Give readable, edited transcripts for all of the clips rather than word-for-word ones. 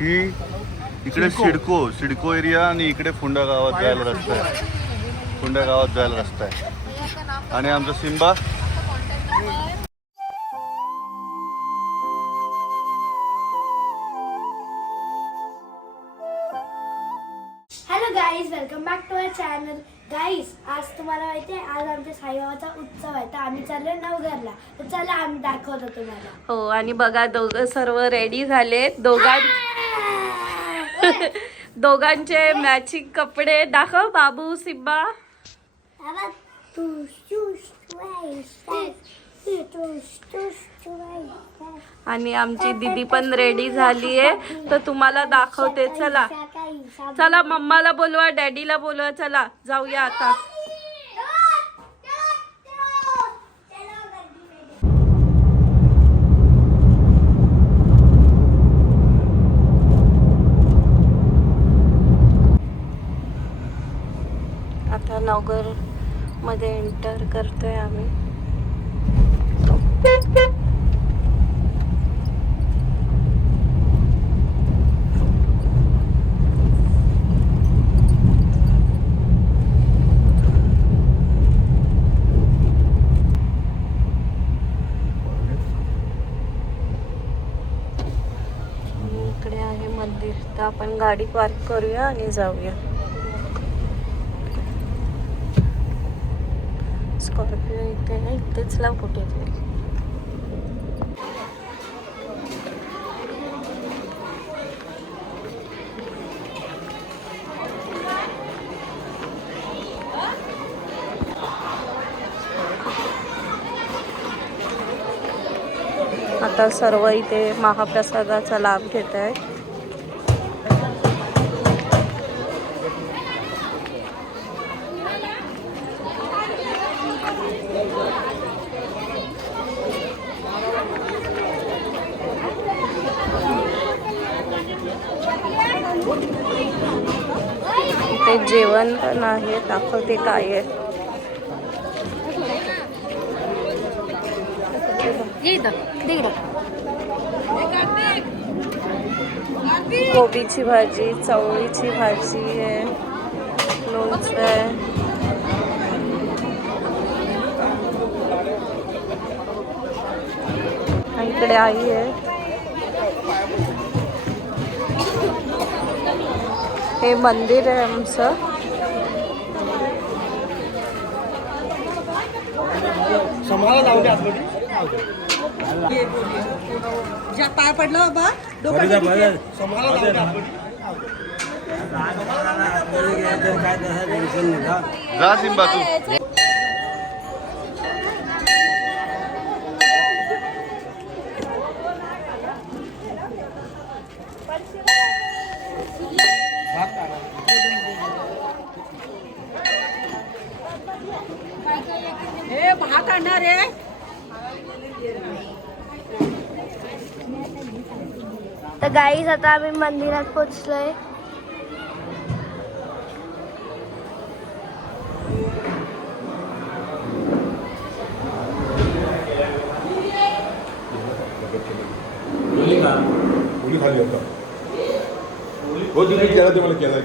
ही इकडे सिडको एरिया आणि इकडे फुंडा गावात जायला रस्ता आहे. आणि आमचा Simba hello guys, welcome back to our channel. Guys, आज तुम्हाला माहिती आहे, आज आमच्या साईबाबाचा उत्सव आहे, तर आम्ही चाललोय नवघरला. तर चला आम्ही दाखवतो तुम्हाला. हो, आणि बघा दोघं सर्व रेडी झालेत. दोघांचे मॅचिंग कपडे दाखव बाबू, सिम्बा. आणि आमची दीदी पण रेडी झालीये, तर तुम्हाला दाखवते. चला चला, मम्माला बोलवा, डॅडीला बोलवा. चला जाऊया आता. आता नवघर मध्ये एंटर करतोय आम्ही. इकडे आहे मंदिर, तर आपण गाडी पार्क करूया आणि जाऊया. स्कॉर्पिओ इथे नाही, इथेच लाव कुठे तरी. आता सर्व इथे महाप्रसादाचा लाभ घेत आहे. इथे जेवण पण आहे, दाखवते काय आहे. कोबीची भाजी, चवळीची भाजी आहे, लोणचं आहे. इकडे आई आहे. हे मंदिर आहे आमचं. पाय पडलं बाबा. जा सिम्बा तू. हे भात आणणार आहे. तर गाईज, आता आम्ही मंदिरात पोचलोय. खाली होता हो, तुम्ही केला ते मला केला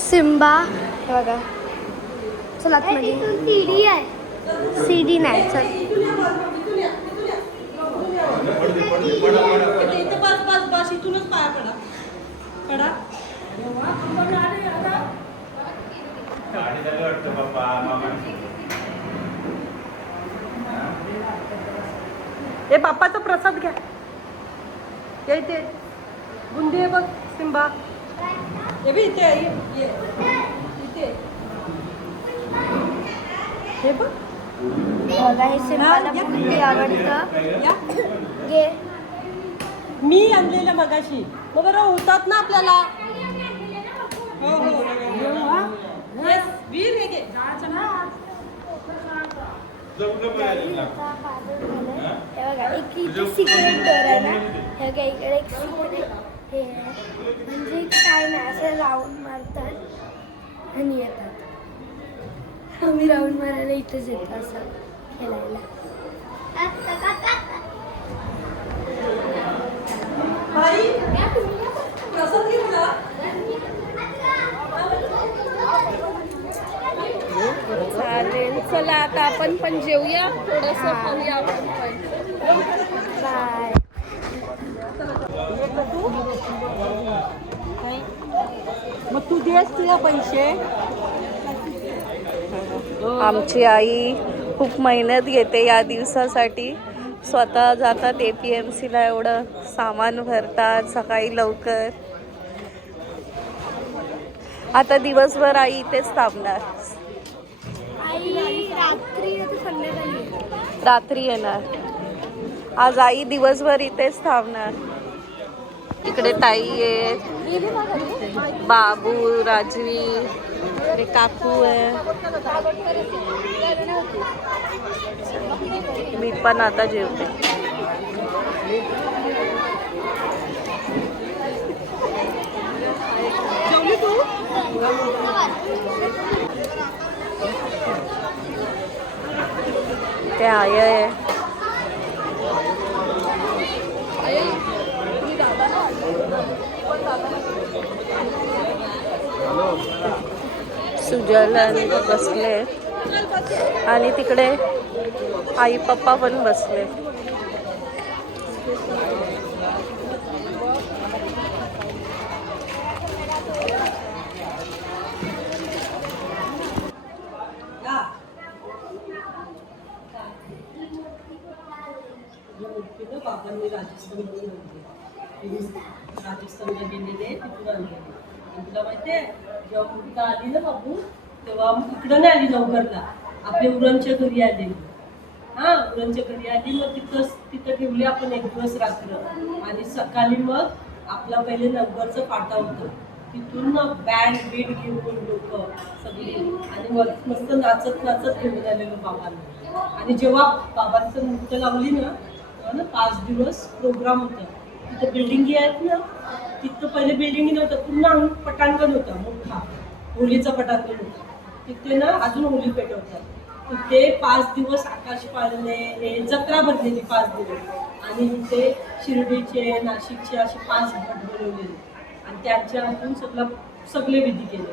सिम्बा हे बघा. चला सीडी आहे, सीडी नाही. चल बस इथूनच पाया पडा. हे बाप्पाचा प्रसाद घ्या. इथे बुंदी आहे बघ सिम्बा. हे बी इथे आहे, इथे हे बघ. हे सिम्बाला बुंदी आवडतं. घे. मी आणलेलं मगाशी, मग बरं होतात ना आपल्याला. हो वीर हे घे. एक इथे सिक्रेट डोर आहे ना, हे बघा इकडे एक सिक्रेट हे म्हणजे काय नाही, असं राऊंड मारतात आणि येतात. आम्ही राऊंड मारायला इथेच येतो असं खेळायला. बाई प्रसाद घेऊन जा. चालेल, चला आता आपण पण जेवूया, थोडस खाऊया आपण पण. बाय. मग तू देस तुला पैसे. आमची आई खूप मेहनत घेते या दिवसासाठी. स्वतः जातात APMC ला, एवढं सामान भरतात सकाळी लवकर. आता दिवसभर आई इथेच थांबणार. आई रात्री येते, संध्याकाळी येते. रात्री येणार. आज आई दिवसभर इथेच थांबणार. इकडे ताई आहेत, बाबू, राजवी, इकडे काकू आहे. मी पण आता जेवते. ते आहे सुजल आणि बसले, आणि तिकडे आई पप्पा पण बसले. बाबांनी राजस्थानला गेलेले, तिथून आणलेले. तुला माहितीये, जेव्हा मुलगा आली ना बाबू, तेव्हा इकडं नाही आली नवघरला, आपल्या उरणच्या घरी आली. उरणच्या घरी आली. मग तिथं ठेवली आपण एक दिवस रात्र, आणि सकाळी मग आपला पहिले नवघरचं पाटा होतं, तिथून बँड बीट घेऊन लोक सगळी, आणि मस्त नाचत नाचत घेऊन आलेलो बाबांना. आणि जेव्हा बाबांचं नृत्य लावली ना 5 दिवस प्रोग्राम होता. तिथं बिल्डिंगी आहेत ना, तिथं पहिले बिल्डिंगी नव्हतं, पूर्ण पटांगण होता मोठा, होलीचा पटांगण होता. तिथे ना अजून होली पेटवतात. तिथे 5 दिवस आकाश पाळणे, हे जत्रा भरलेली 5 दिवस. आणि तिथे शिर्डीचे, नाशिकचे असे 5 भट बनवलेले, आणि त्यांच्या हातून सगळे विधी केले.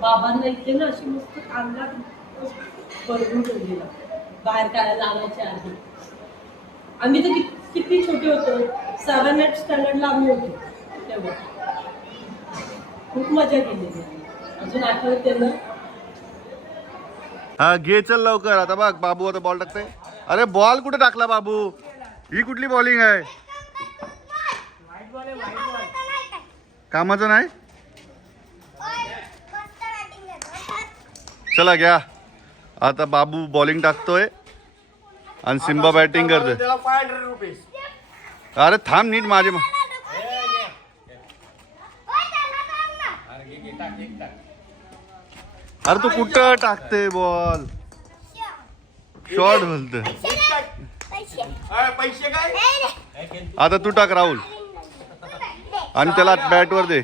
बाबांना इथे ना अशी मस्त कांदा बनवून ठेवलेला, बाहेर काढायला लावायच्या आधी. आम्ही तर किती छोटे होतो, 7th स्टँडर्डला आम्ही होतो तेव्हा. खूप मजा केलेली, अजून आठवते ना. हा घे, चल लवकर. आता बघ बाबू आता बॉल टाकते. अरे बॉल कुठे टाकला बाबू? ही कुठली बॉलिंग आहे? कामाचं नाही. चला घ्या. आता बाबू बॉलिंग टाकतोय आणि सिम्बा बॅटिंग करतोय. अरे थांब नीट माझे. अरे तू कुठं टाकते बॉल? शॉर्ट बोलतोय. आता तू टाक राहुल, आणि त्याला बॅट वर दे.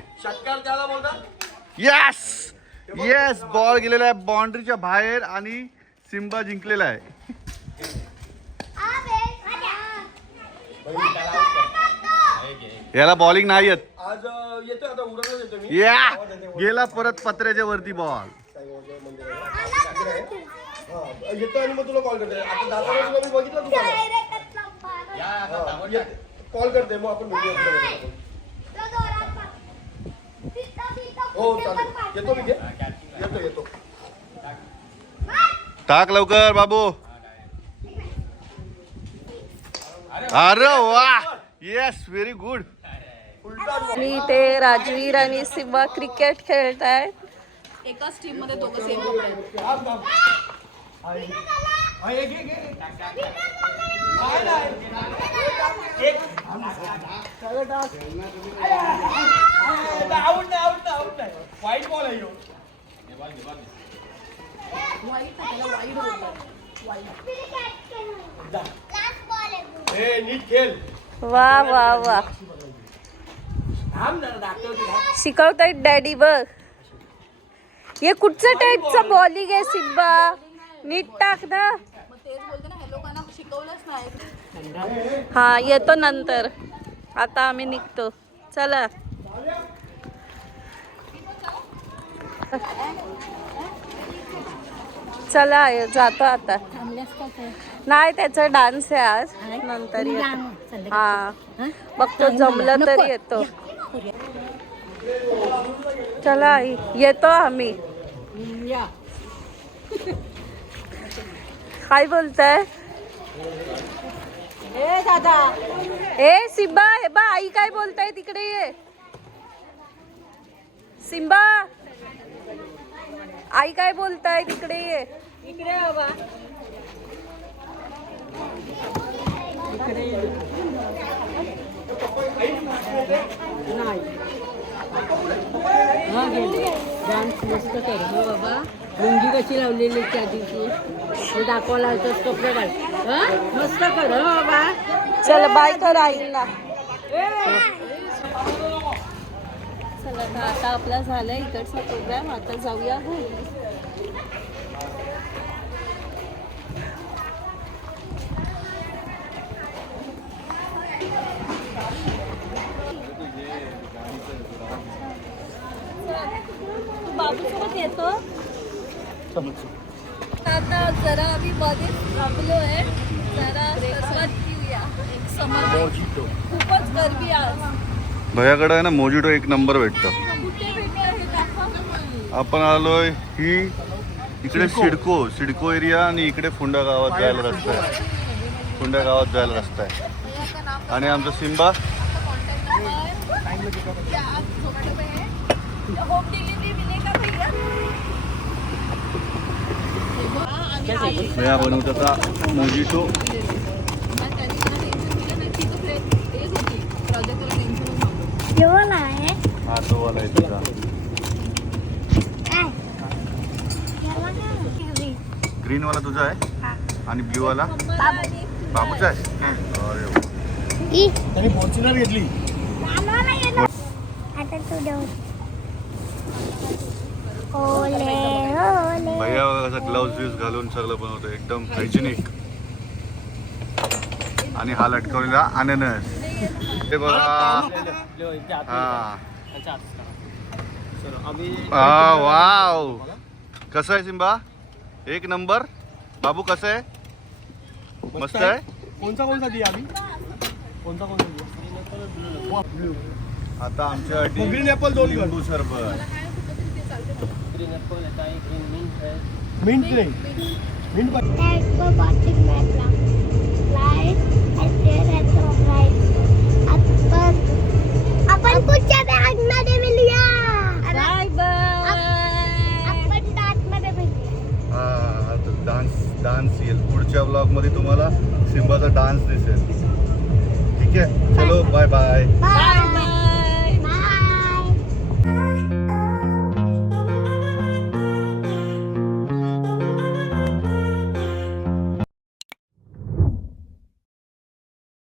यस यस, बॉल गेलेला आहे बाउंड्रीच्या बाहेर, आणि सिम्बा जिंकलेला आहे. याला बॉलिंग नाही येत. आज येतो आता, उराला येतो मी. या गेला परत पत्र्याच्या वरती बॉल. येतो आणि मग तुला कॉल करते. आता दादा मी बघितलं तुम्हाला, कॉल करते, मग आपण भेटूया. हो चालेल, येतो मी. येतो. टाक लवकर बाबू. अरे वा, येस, व्हेरी गुड. आणि ते राजवीर आणि सिम्बा क्रिकेट खेळत आहेत. एकाच टीम मध्ये दोघं सेम आहेत. वाईट बॉल आहे. नीट खेळ. वा वा वा, शिकवतायत डॅडी बघ. हे कुठच्या टाईपचं बॉलिंग आहे सिम्बा? नीट टाक ना. मग तेच बोलते ना, ह्या लोकांना शिकव दाखवलंच नाही. हा येतो नंतर. आता आम्ही निघतो. चला. चला जातो आता. नाही त्याचा डान्स आहे आज. नंतर येतो. हा बघतो जमलं तर येतो. चला आई येतो आम्ही. काय बोलताय? ए सिम्बा हे बा आई काय बोलताय तिकडे ये. सिम्बा आई काय बोलताय तिकडे ये. इकडे बाबा डान्स मस्त कर हो बाबा. मुंगी कशी लावलेली त्या दिवशी दाखवायला कपडे घाल. मस्त कर हो बाबा. चल बाय कर आईला. चला तर आता आपला झालाय इकडचा प्रोग्राम. आता जाऊया घरी. बाबूसोबत येतो. आता जरा आम्ही मध्ये थांबलोय. जरा स्वाद घेऊया. एक समर खूपच गर्दी आज. भैयाकडे आहे ना मोजिटो एक नंबर भेटतं. कुठे भेटतं हे दाखवा. आपण आलोय ही इकडे सिडको एरिया आणि इकडे फोंडा गावात जायला रस्ता आहे. फोंडा गावात जायला रस्ता आहे. आणि आमचा सिम्बा होम डिलिव्हरी मिलेगा भैया. भैया बनवत होता मोजिटो. हा तो वाला आहे तुझा. ग्रीन वाला तुझा आहे आणि ब्ल्यू वाला बाबूचा आहे. अरे वा. त्यांनी फॉर्च्युनर घेतली. आता तू देऊ. भैया कसं ग्लाउज व्यूज घालून सगळं बनवतो एकदम हायजेनिक. आणि हा लटकवलेला अननस हे बघा. हा वाव. कसं आहे सिम्बा? एक नंबर. बाबू कसं आहे? मस्त आहे. कोणता दिया आम्ही? कोणता दिया? आता आमच्यासाठी ग्रीन ऍपल दोन लिंबू सरबत. मिंट नाही. मिंट आपण पुढच्या बॅग मध्ये मिळूया. Bye bye. आपण डान्स मध्ये भेटूया. हा आता डान्स येईल पुढच्या ब्लॉग मध्ये तुम्हाला सिम्बाचा डान्स दिसेल. ठीक आहे चलो बाय बाय. बाय.